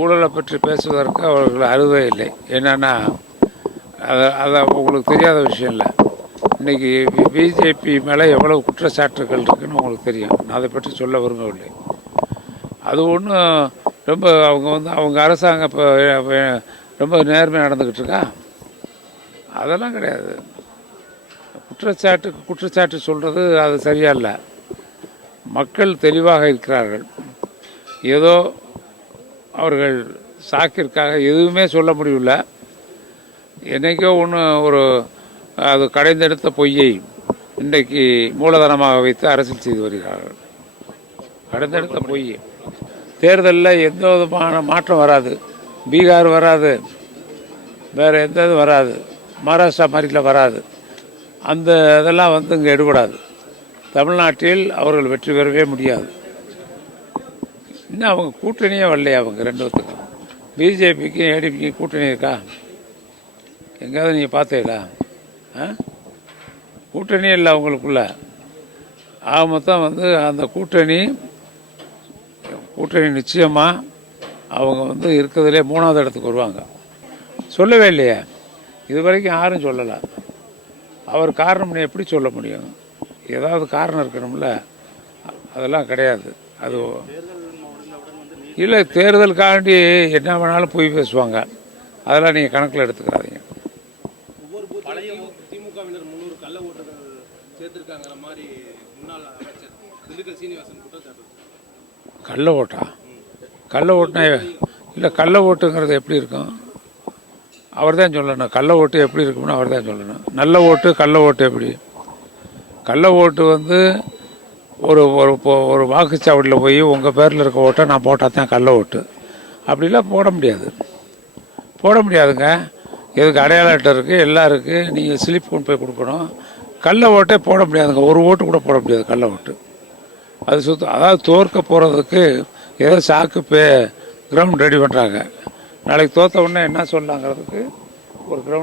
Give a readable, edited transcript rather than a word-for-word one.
ஊழலை பற்றி பேசுவதற்கு அவர்கள் அருகே இல்லை. என்னென்னா அதை உங்களுக்கு தெரியாத விஷயம் இல்லை. இன்றைக்கி பிஜேபி மேலே எவ்வளவு குற்றச்சாட்டுகள் இருக்குதுன்னு உங்களுக்கு தெரியும். நான் அதை பற்றி சொல்ல விரும்பவில்லை. அது ஒன்றும் ரொம்ப அவங்க அரசாங்கம் இப்போ ரொம்ப நேர்மையாக நடந்துக்கிட்டு இருக்கா? அதெல்லாம் கிடையாது. குற்றச்சாட்டு சொல்கிறது அது சரியா இல்லை. மக்கள் தெளிவாக இருக்கிறார்கள். ஏதோ அவர்கள் சாக்கிற்காக எதுவுமே சொல்ல முடியல. என்றைக்கோ ஒன்று அது கடைந்தெடுத்த பொய்யை இன்றைக்கு மூலதனமாக வைத்து அரசியல் செய்து வருகிறார்கள். கடைந்தெடுத்த பொய். தேர்தலில் எந்த விதமான மாற்றம் வராது. பீகார் வராது, வேறு எந்த இதுவும் வராது, மகாராஷ்டிரா மாதிரியில் வராது. அந்த இதெல்லாம் இங்கே எடுபடாது. தமிழ்நாட்டில் அவர்கள் வெற்றி பெறவே முடியாது. இன்னும் அவங்க கூட்டணியே வரலையா? அவங்க ரெண்டுத்துக்கும், பிஜேபிக்கும் ஏடிபிக்கும் கூட்டணி இருக்கா? எங்கேயாவது நீங்கள் பார்த்தீங்களா? கூட்டணி இல்லை அவங்களுக்குள்ள. ஆக மொத்தம் அந்த கூட்டணி நிச்சயமாக அவங்க இருக்கிறதுலே 3வது இடத்துக்கு வருவாங்க. சொல்லவே இல்லையே, இது வரைக்கும் யாரும் சொல்லலை. அவர் காரணம்னு எப்படி சொல்ல முடியும்? ஏதாவது காரணம் இருக்கணும்ல. அதெல்லாம் கிடையாது. அது இல்லை, தேர்தலுக்காண்டி என்ன வேணாலும் போய் பேசுவாங்க. அதெல்லாம் நீங்கள் கணக்கில் எடுத்துக்கிறாதீங்க. கள்ள ஓட்டா? கள்ள ஓட்டுனா இல்லை, கள்ள ஓட்டுங்கிறது எப்படி இருக்கும்? அவர் தான் சொல்லணும். கள்ள ஓட்டு எப்படி இருக்கும்னு அவர் தான் சொல்லணும். நல்ல ஓட்டு கள்ள ஓட்டு எப்படி? கள்ள ஓட்டு ஒரு ஒரு வாக்குச்சாவடியில் போய் உங்கள் பேரில் இருக்க ஓட்டை நான் போட்டால் தான் கள்ள ஓட்டு. அப்படிலாம் போட முடியாதுங்க. எதுக்கு அடையாள அட்டை இருக்குது, எல்லாம் இருக்குது. நீங்கள் ஸ்லிப் கொண்டு போய் கொடுக்கணும். கள்ள ஓட்டே போட முடியாதுங்க. ஒரு ஓட்டு கூட போட முடியாது கள்ள ஓட்டு. அது அதாவது தோற்க போகிறதுக்கு ஏதோ சாக்கு கிரவுண்ட் ரெடி பண்ணுறாங்க. நாளைக்கு தோற்ற உடனே என்ன சொல்லலாங்கிறதுக்கு ஒரு கிரவுண்ட்